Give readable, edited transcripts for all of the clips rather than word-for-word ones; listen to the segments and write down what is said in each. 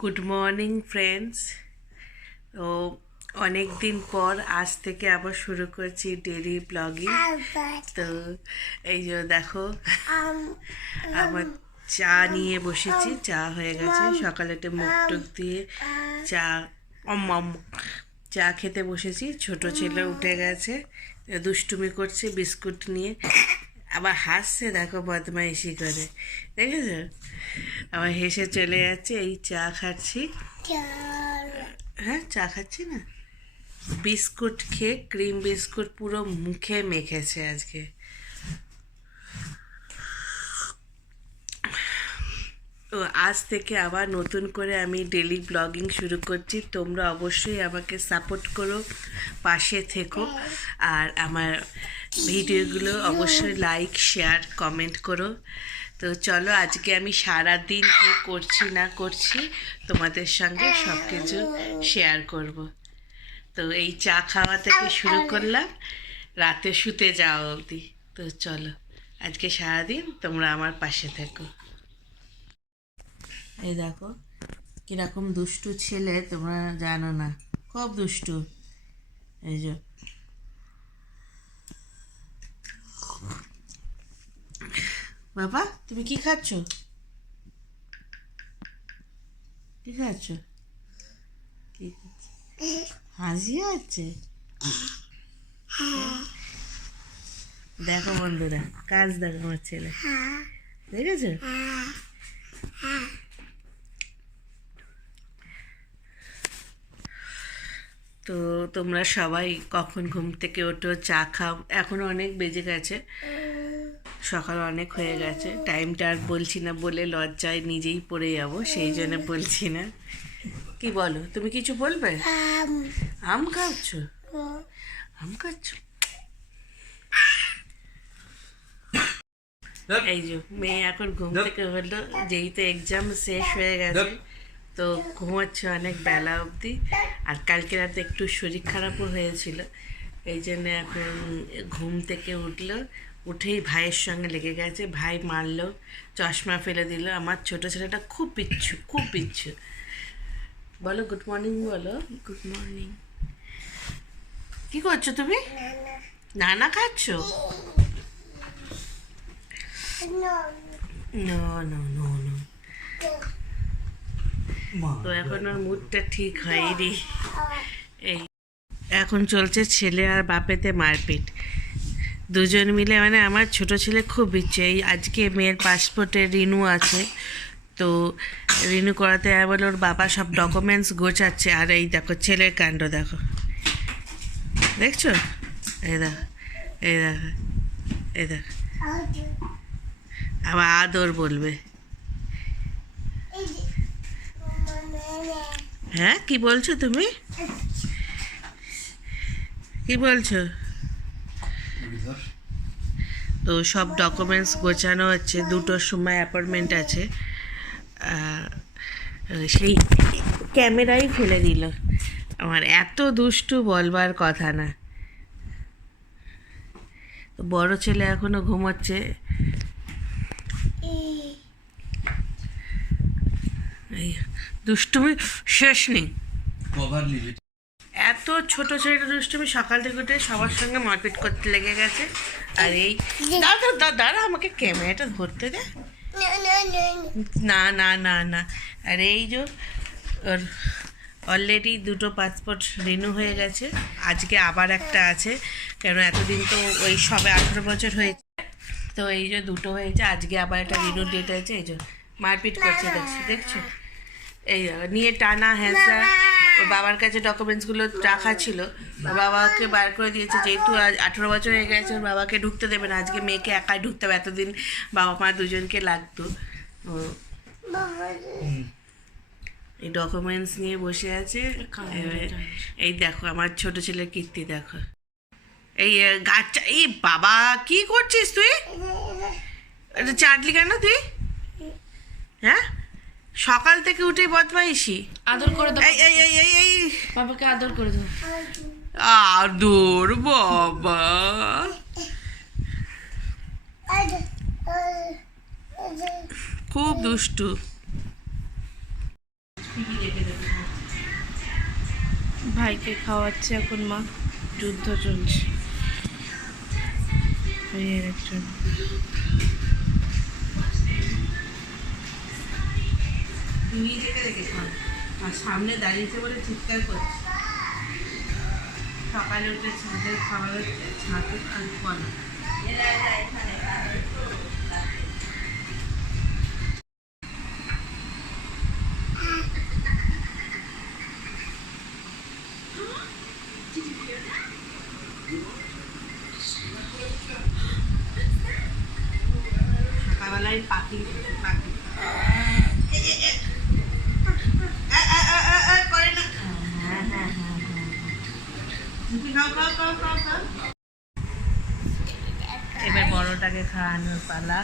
Good morning friends. তো অনেক দিন পর আজ থেকে আবার শুরু করছি ডেইলি ব্লগিং। তো এই যে দেখো আমার চা নিয়ে বসেছি, চা হয়ে গেছে, সকালেতে মুখ টুক দিয়ে চা চা খেতে বসেছি। ছোট ছেলে উঠে গেছে, দুষ্টুমি করছে বিস্কুট নিয়ে, আবার হাসছে, দেখো বদমাইশি করে, দেখেছো? আবার হেসে চলে যাচ্ছে। এই চা খাচ্ছি, হ্যাঁ চা খাচ্ছি না, বিস্কুট খেয়ে ক্রিম বিস্কুট পুরো মুখে মেখেছে আজকে। তো আজ থেকে আবার নতুন করে আমি ডেলি ব্লগিং শুরু করছি। তোমরা অবশ্যই আমাকে সাপোর্ট করো, পাশে থেকো, আর আমার ভিডিওগুলো অবশ্যই লাইক শেয়ার কমেন্ট করো। তো চলো, আজকে আমি সারা দিন কী করছি না করছি তোমাদের সঙ্গে সব কিছু শেয়ার করব। তো এই চা খাওয়া থেকে শুরু করলাম রাতে শুতে যাওয়া অবধি। তো চলো, আজকে সারাদিন তোমরা আমার পাশে থেকো। এই দেখো কিরকম দুষ্টু ছেলে, তোমরা জানো না, খুব দুষ্টু। এই যে বাবা, তুমি কি খাচ্ছ? কি খাচ্ছ? কি হাসি আছে? দেখো বন্ধুরা, কাজ দেখো আমার ছেলে, দেখেছো? তো তোমরা সবাই কখন ঘুম থেকে ওঠো, চা খাও? এখনো অনেক বেজে গেছে, সকাল অনেক হয়ে গেছে। টাইমটা আর বলছি না বলে লজ্জায় নিজেই পড়ে যাবো, সেই জন্য বলছি না। কি বলো, তুমি কিছু বলবে? আম খাচ্ছ? আম খাচ্ছ? এই যে মেয়ে এখন ঘুম থেকে হলো, যেই তো এক্সাম শেষ হয়ে গেছে, তো ঘুমাচ্ছে অনেক বেলা অবধি। আর কালকে রাতে একটু শরীর খারাপও হয়েছিল, এই জন্য এখন ঘুম থেকে উঠলো, উঠেই ভাইয়ের সঙ্গে লেগে গেছে। ভাই মারলো, চশমা ফেলে দিল। আমার ছোট ছেলেটা খুব পিচ্ছু, খুব পিচ্ছু। বলো গুড মর্নিং, বলো গুড মর্নিং। কি করছো তুমি? নানা খাচ্ছ? No no no no. তো এখন ওর মুডটা ঠিক হয়নি। এই এখন চলছে ছেলে আর বাপেতে মারপিট, দুজন মিলে। মানে আমার ছোট ছেলে খুব ইচ্ছে, এই আজকে মেয়ের পাসপোর্টে রিনিউ আছে, তো রিনিউ করাতে বলে ওর বাবা সব ডকুমেন্টস গোছাচ্ছে। আর এই দেখো ছেলের কাণ্ড, দেখো, দেখছো? এই দেখো, এই দেখো, এই দেখো, আবার আদর বলবে। হ্যাঁ কি বলছো তুমি? কি বলছো? তো সব ডকুমেন্টস গোছানো হচ্ছে, 2টোর সময় অ্যাপয়েন্টমেন্ট আছে। সেই ক্যামেরাই ফেলে দিল আমার, এত দুষ্টু বলবার কথা না। তো বড় ছেলে এখনো ঘুমোচ্ছে। এই দুষ্টুমি শেষ নেই, এত ছোট ছেলেটা দুষ্টুমি। সকাল থেকে উঠে সবার সঙ্গে মারপিট করতে লেগে গেছে। আর এই দাঁড়া, আমাকে ক্যামেরাটা ধরতে দে। না না না না। আর এই যে ওর অলরেডি 2টো পাসপোর্ট রিনিউ হয়ে গেছে, আজকে আবার একটা আছে, কেন এতদিন তো ওই সবে 18 বছর হয়েছে, তো এই যে 2টো হয়েছে, আজকে আবার একটা রিনিউ ডেট হয়েছে। এই যে মারপিট করছে, দেখছো? এই নিয়ে টানা হেঁচড়া। ওর বাবার কাছে ডকুমেন্টসগুলো রাখা ছিল, ওর বাবাকে বার করে দিয়েছে, যেহেতু আজ 18 বছর হয়ে গেছে, ওর বাবাকে ঢুকতে দেবে না। আজকে মেয়েকে একাই ঢুকতে হবে, এতদিন বাবা মা দুজনকে লাগতো। এই ডকুমেন্টস নিয়ে বসে আছে। এই দেখো আমার ছোট ছেলের কীর্তি, দেখো এই গাছটা। এই বাবা, কি করছিস তুই? এটা চাটলি কেন তুই? হ্যাঁ, সকাল থেকে উঠে বদমাইশি। আদর করে দাও, এই এই এই এই এই বাবাকে আদর করে দাও। আদর বাবা, খুব দুষ্টু। টিভি দেখে দেখে খাচ্ছে। ভাইকে খাওয়াচ্ছে এখন মা, যুদ্ধ চলছে ভাইয়ের জন্য। টিভি দেখে দেখে খায়, আর সামনে দাঁড়িয়েছে বলে চিৎকার করছে। সকালে উঠে ছাদের খাবার হচ্ছে ছাতু আর কলা। সকালবেলায় পাখি পাখি করে না। এবার বড়টাকে খাওয়ানোর পালা।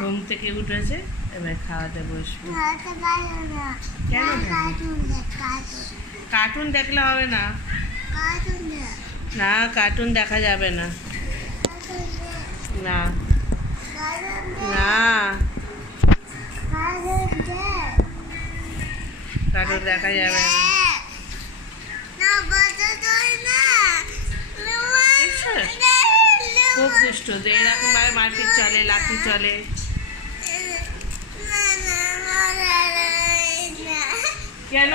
ঘুম থেকে উঠেছে, এবার খাওয়াতে বসবো। কেন কার্টুন দেখলে হবে না? না, কার্টুন দেখা যাবে না। না না, কার্টুন দেখা যাবে না। দেখছো? খুব দুষ্ট, যে এরকম ভাবে মারপিট চলে, লাঠি চলে। কেন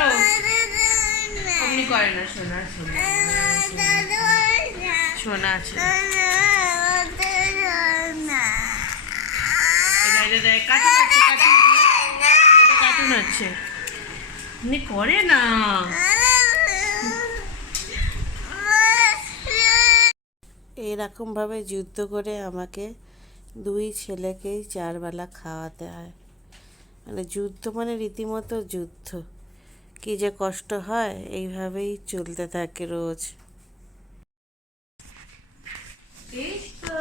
অমনি করে না? শোনা শোনা শোনা আছে। কার্টুন আছে, কার্টুন আছে, এমনি করে না। এরকমভাবে যুদ্ধ করে আমাকে দুই ছেলেকেই 4 বেলা খাওয়াতে হয়। মানে যুদ্ধ মানে রীতিমতো যুদ্ধ। কি যে কষ্ট হয়, এইভাবেই চলতে থাকে রোজ। এই তো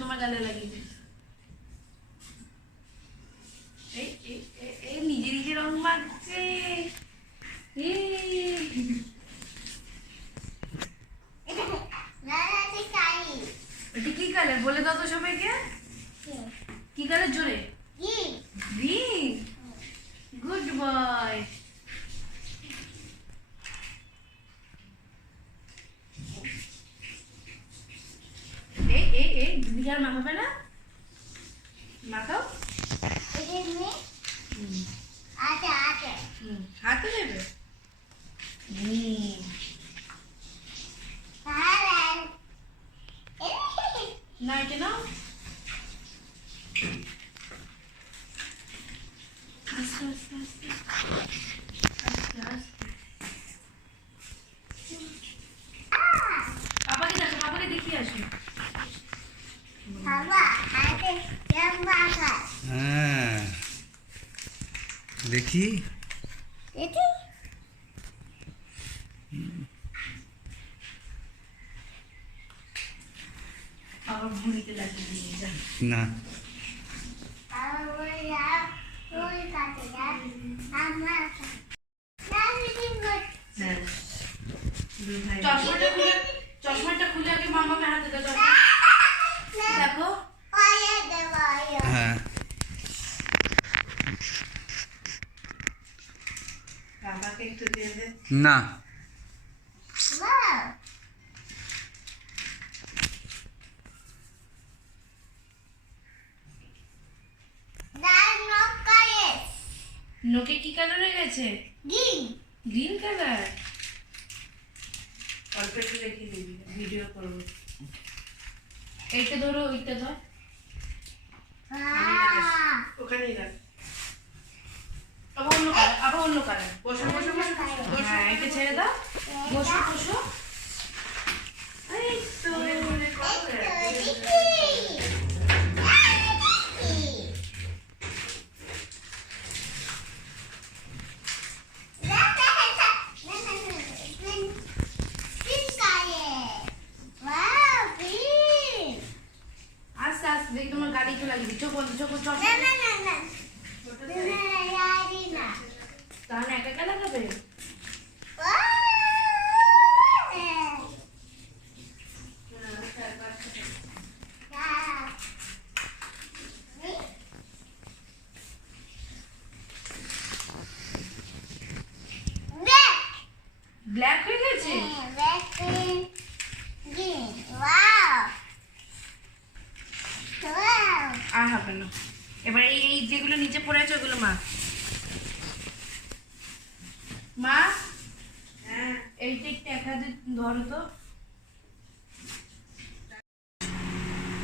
তোমার গালে লাগিয়ে নিজে নিজে রং মাখছে। এটা কি কালার বলে দাও তো সবাইকে। কি কালার জোরে? গ্রিন। Good boy. এই দিদি আর মাখাবে না? মাখাও। হাতে দেবে। না এটা নাও। আস্তে আস্তে আস্তে আস্তে আস্তে। পাপাকে দেখো, পাপাকে দেখিয়ে আসো। হ্যাঁ দেখি। আবার ভুঁড়িতে লাগিয়ে দিয়ে যান। না চশমাটা খুলে আগে মামাকে হাতে দাও। দেখো হ্যাঁ আমাকে একটু দিয়ে দে। না নোকে কি কালার হয়ে গেছে? Green colour. অল্প একটু রেখে দিবি, ভিডিও করবো। এইটা ধরো, ওইটা ধর। ওখানেই রাখ। আবার অন্য কালার। বসো বসো বসো বসো। হ্যাঁ, এটা ছেড়ে দাও। বসো বসো। এই তো আস্তে আস্তে দেখি তোমার গাড়ি চলে গেছে। চোখ বন্ধ, চোখ চোখ। কারণ একা একা লাগাবে। ব্ল্যাক হয়ে গেছে। আর হবে না। এবার এই যেগুলো নিচে পড়ে আছে ওগুলো মা মা এইটা একটু এক হাতে ধরো তো।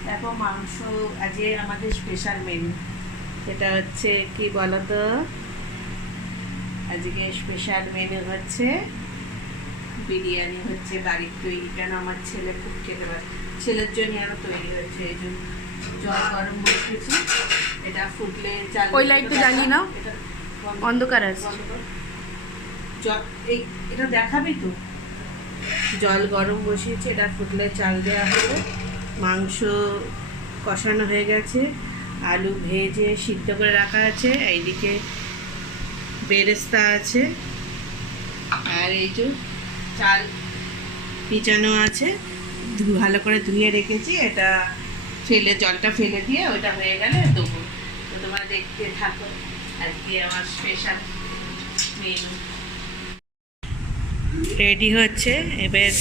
দেখো মাংস আজকে আমাদের স্পেশাল মেনু, সেটা হচ্ছে কি বলতো, আজকে স্পেশাল মেনু হচ্ছে বিরিয়ানি হচ্ছে বাড়ির তৈরি। কেন আমার ছেলে খুব খেতে পারে, ছেলের জন্য আরো তৈরি হচ্ছে। এই জন্য জল গরম বসিয়েছি, এটা ফুটলে চাল। ওই লাইটটা জ্বালিয়ে নাও, এটা অন্ধকার আছে। জল এই এটা দেখাবি তো। জল গরম বসিয়েছি, এটা ফুটলে চাল দেওয়া হবে। মাংস কষানো হয়ে গেছে, আলু ভেজে সিদ্ধ করে রাখা আছে, এইদিকে বেরেস্তা আছে, আর এই যে চাল ভিজানো আছে, ভালো করে ধুয়ে রেখেছি। এটা ফেলে জলটা ফেলে দিয়ে ওইটা হয়ে গেলে দেবো। তো তোমরা দেখতে থাকো আজকে আমার স্পেশাল মেনু রেডি হচ্ছে। এবার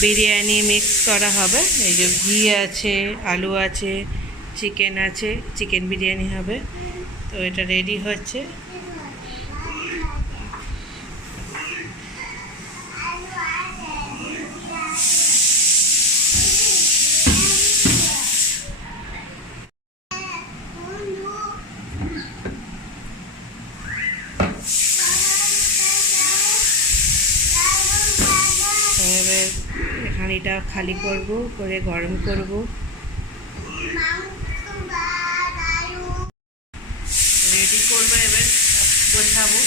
বিরিয়ানি মিক্স করা হবে। এই যে ঘি আছে, আলু আছে, চিকেন আছে, চিকেন বিরিয়ানি হবে। তো এটা রেডি হচ্ছে। এবার হাঁড়িটা খালি করব, করে গরম করব। রেডি করবো, এবার সব গোছাবো।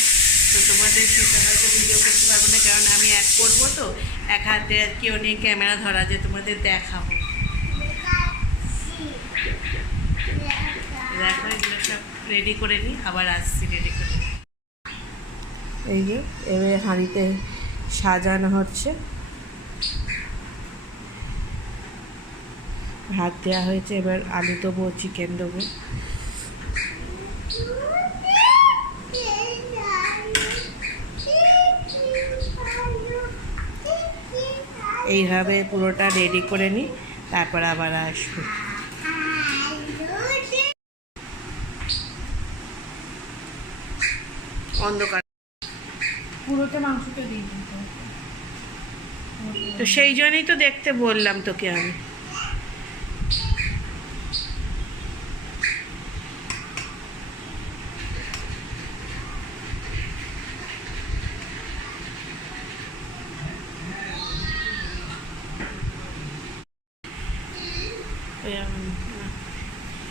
তো তোমাদের সাথে হয়তো ভিডিও করতে পারবো না, কারণ আমি এক করবো তো, এক হাতে আর কেউ নেই ক্যামেরা ধরা যে তোমাদের দেখাবো। দেখো এগুলো সব রেডি করে নিই, আবার আসছি রেডি করে। এই যে এবার হাঁড়িতে সাজানো হচ্ছে, ভাত দেওয়া হয়েছে। এবার আলু দেবো, চিকেন দেবো। এইভাবে পুরোটা রেডি করে নিই, তারপর আবার আসবো। অন্ধকার পুরোটা মাংসটা দিয়ে দিতে হবে। তো সেই জন্যই তো দেখতে বললাম তোকে আমি।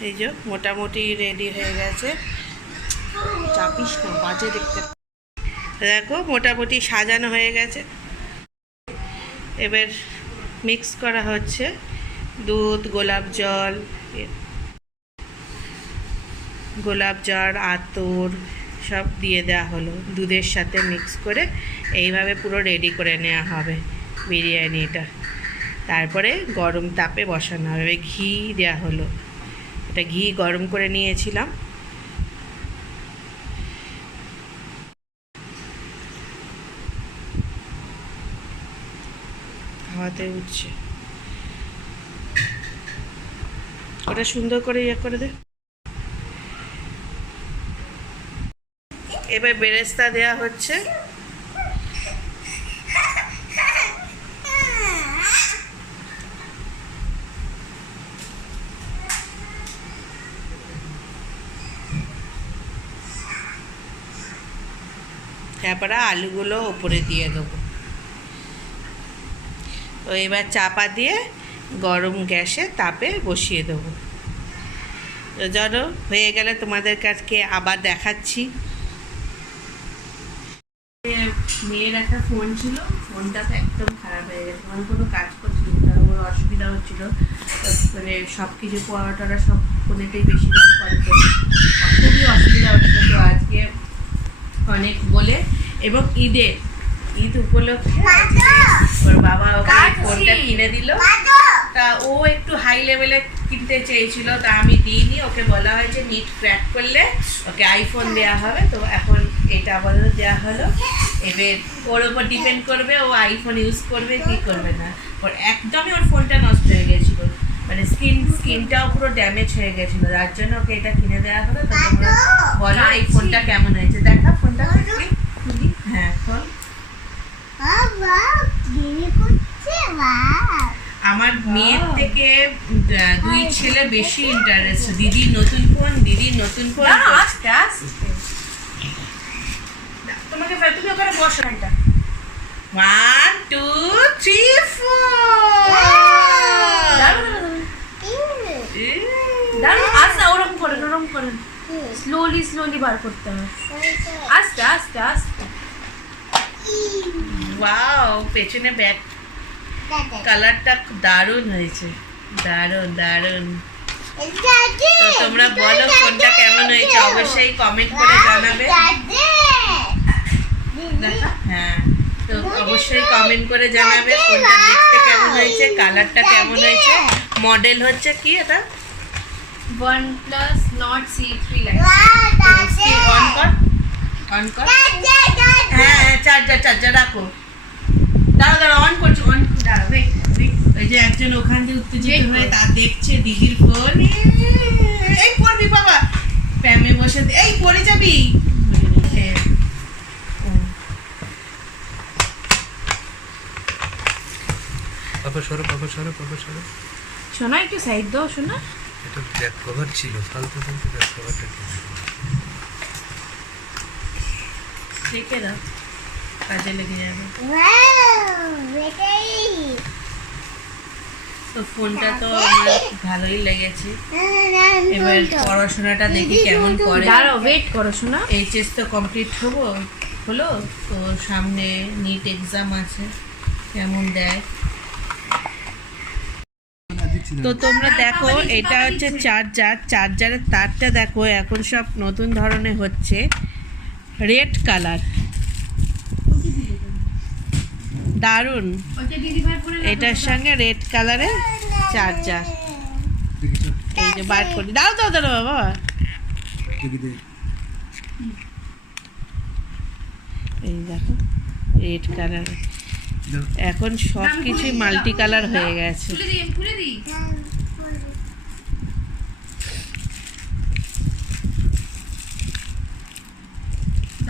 এই যে মোটামুটি রেডি হয়ে গেছে। চাপিস না, বাজে দেখতে। দেখো মোটামুটি সাজানো হয়ে গেছে। এবার মিক্স করা হচ্ছে দুধ, গোলাপ জল, আতর সব দিয়ে দেওয়া হলো, দুধের সাথে মিক্স করে এইভাবে পুরো রেডি করে নেওয়া হবে বিরিয়ানিটা। তারপরে গরম তাপে বসানো হবে। ঘি দেওয়া হলো, এটা ঘি গরম করে নিয়েছিলাম। হাওয়াতে উঠছে, ওটা সুন্দর করে ইয়ে করে দে। এবার বেরেস্তা দেওয়া হচ্ছে। তারপরে আলুগুলো ওপরে দিয়ে দেবো। তো এবার চাপা দিয়ে গরম গ্যাসে তাপে বসিয়ে দেবো। তো ধরো হয়ে গেলে তোমাদের কাছে আবার দেখাচ্ছি। মেয়ের একটা ফোন ছিল, ফোনটা তো একদম খারাপ হয়ে গেছে, মানে কোনো কাজ করছিল না, ওর অসুবিধা হচ্ছিলো। মানে সব কিছু পড়াটা সব ফোনেতেই বেশিরভাগ করে, খুবই অসুবিধা হচ্ছিলো। তো আজকে অনেক বলে, এবং ঈদ উপলক্ষে ওর বাবা ওকে ফোনটা কিনে দিল। তা ও একটু হাই লেভেলে কিনতে চেয়েছিল, তা আমি দিইনি। ওকে বলা হয়েছে নিট ক্র্যাক করলে ওকে আইফোন দেওয়া হবে, তো এখন এটা আপাতত দেওয়া হলো। এবার ওর ওপর ডিপেন্ড করবে ও আইফোন ইউজ করবে কি করবে না। ওর একদমই ওর ফোনটা নষ্ট হয়ে গেছিলো, মানে স্ক্রিনটাও পুরো ড্যামেজ হয়ে গেছিলো, যার জন্য ওকে এটা কিনে দেওয়া হলো। তো তোমরা বলো এই ফোনটা কেমন হয়েছে। দেখা ফোনটা খুলি, হ্যাঁ ফোন। আমার মেয়ের থেকে দুই ছেলে বেশি ইন্টারেস্ট। দিদির নতুন ফোন আস্তে আস্তে তোমাকে তুমি ওখানে বসো। 1 2 3 4 দাঁড়ান, আস্তে ওরকম করেন স্লোলি বার করতে হবে, আস্তে আস্তে আস্তে। ওয়াও, পেছনে ব্যাক কালারটা দারুণ হয়েছে, দারুণ। তো তোমরা বলো ফোনটা কেমন হয়েছে, অবশ্যই কমেন্ট করে জানাবে। হ্যাঁ, তো অবশ্যই কমেন্ট করে জানাবে ফোনটা দেখতে কেমন হয়েছে, কালারটা কেমন হয়েছে। মডেল হচ্ছে কি এটা? OnePlus Nord C3 Lite। On কর। হ্যাঁ, চার্জার রাখো। দাঁড়া অন করছি, ওয়েট। ওই যে একজন ওখান দিয়ে উত্তেজিত হয়ে তা দেখছে দিদির ফোন। এই পড়বি বাবা, প্যামে বসে, এই পড়ে যাবি। বাবা সরো শোনা, একটু সাইড দাও শোনা। এটা ব্যাক কভার ছিল, ফালতু ব্যাক কভারটা রেখে দাও, কাজে লেগে যাবে। তো ফোনটা তো আমার ভালোই লেগেছে। এবার পড়াশোনাটা দেখি কেমন করে। দাঁড়াও, ওয়েট করো শোনা। এইচএস তো কমপ্লিট হলো, তো সামনে নিট এক্সাম আছে, কেমন দেয়। তো তোমরা দেখো, এটা হচ্ছে চার্জারের তারটা দেখো এখন সব নতুন ধরনের হচ্ছে, রেড কালার, দারুণ। এটার সঙ্গে রেড কালারের চার্জার, এই যে বার করি। দাও বাবা, এই দেখো রেড কালার। এখন সব কিছুই মাল্টি কালার হয়ে গেছে। খুলে দিই।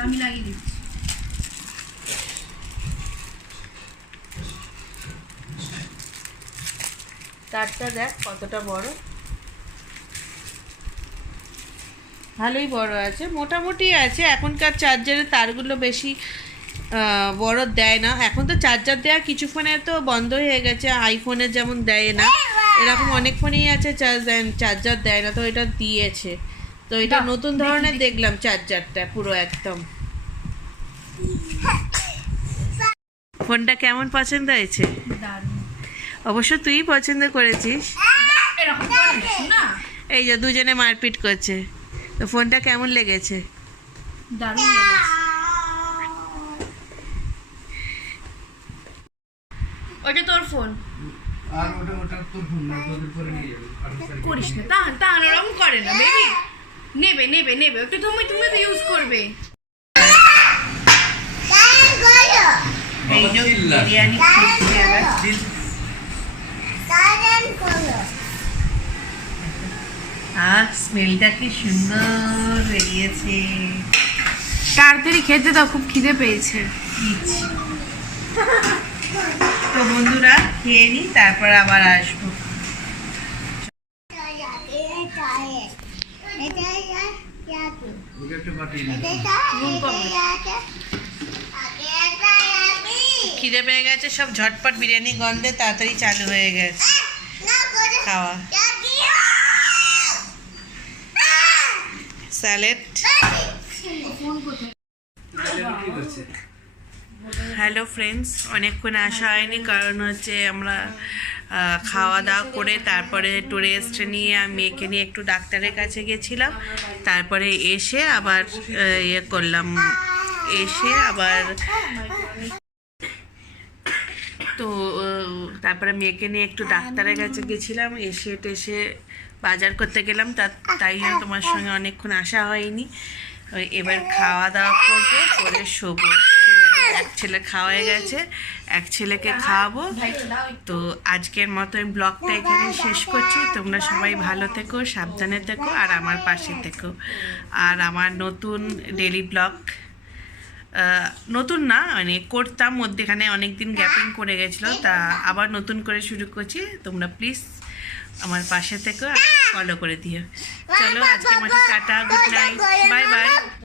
আমি লাগিয়ে দিচ্ছি। তারটা দেখ কতটা বড়, ভালোই বড় আছে, মোটামুটি আছে। এখনকার চার্জারের তারগুলো বেশি বড় দেয় না। এখন তো চার্জার দেওয়া কিছু ফোনে তো বন্ধ হয়ে গেছে, আইফোনের যেমন দেয় না, এরকম অনেক ফোনেই আছে চার্জার দেয় না, তো এটা দিয়েছে। তো এটা নতুন ধরনের দেখলাম চার্জারটা, পুরো একদম। ফোনটা কেমন পছন্দ হয়েছে? অবশ্য তুই পছন্দ করেছিস। এই যে দুজনে মারপিট করছে, তো ফোনটা কেমন লেগেছে? দারুণ লেগেছে। ওটা তোর ফোন, আর ওটা তোর ফোন না, তোদের পরে নিয়ে যাবে। করিস না, তাহলে ওরকম করে না বেবি। নেবে ওটা তুমি তো ইউজ করবে। এই যে বিরিয়ানি খাচ্ছি এবার। আর স্মেলটা কি সুন্দর বেরিয়েছে। তাড়াতাড়ি খেতে দাও, খুব খিদে পেয়েছে। তো বন্ধুরা খেয়ে নি, তারপর আবার আসবো। খিদে পেয়ে গেছে, সব ঝটপট বিরিয়ানি গন্ধে তাড়াতাড়ি চালু হয়ে গেছে খাওয়া। স্যালাড। হ্যালো ফ্রেন্ডস, অনেকক্ষণ আসা হয়নি, কারণ হচ্ছে আমরা খাওয়া দাওয়া করে তারপরে একটু রেস্ট নিয়ে মেয়েকে নিয়ে একটু ডাক্তারের কাছে গেছিলাম, তারপরে এসে আবার ইয়ে করলাম, এসে আবার তো তারপরে মেয়েকে নিয়ে একটু ডাক্তারের কাছে গেছিলাম, এসে টেসে বাজার করতে গেলাম, তাই জন্য তোমার সঙ্গে অনেকক্ষণ আসা হয়নি। এবার খাওয়া দাওয়া করবো, করে শোবো। এক ছেলে খাওয়া হয়ে গেছে, এক ছেলেকে খাওয়াবো। তো আজকের মতো আমি ব্লগটা এখানে শেষ করছি। তোমরা সবাই ভালো থেকো, সাবধানে থেকো, আর আমার পাশে থেকো। আর আমার নতুন ডেলি ব্লগ, নতুন না মানে করতাম, মধ্যেখানে অনেক দিন গ্যাপিং করে গেছিলো, তা আবার নতুন করে শুরু করছি। তোমরা প্লিজ আমার পাশে থেকো আর ফলো করে দিও। চলো আজকের মতো tata, good night, bye bye.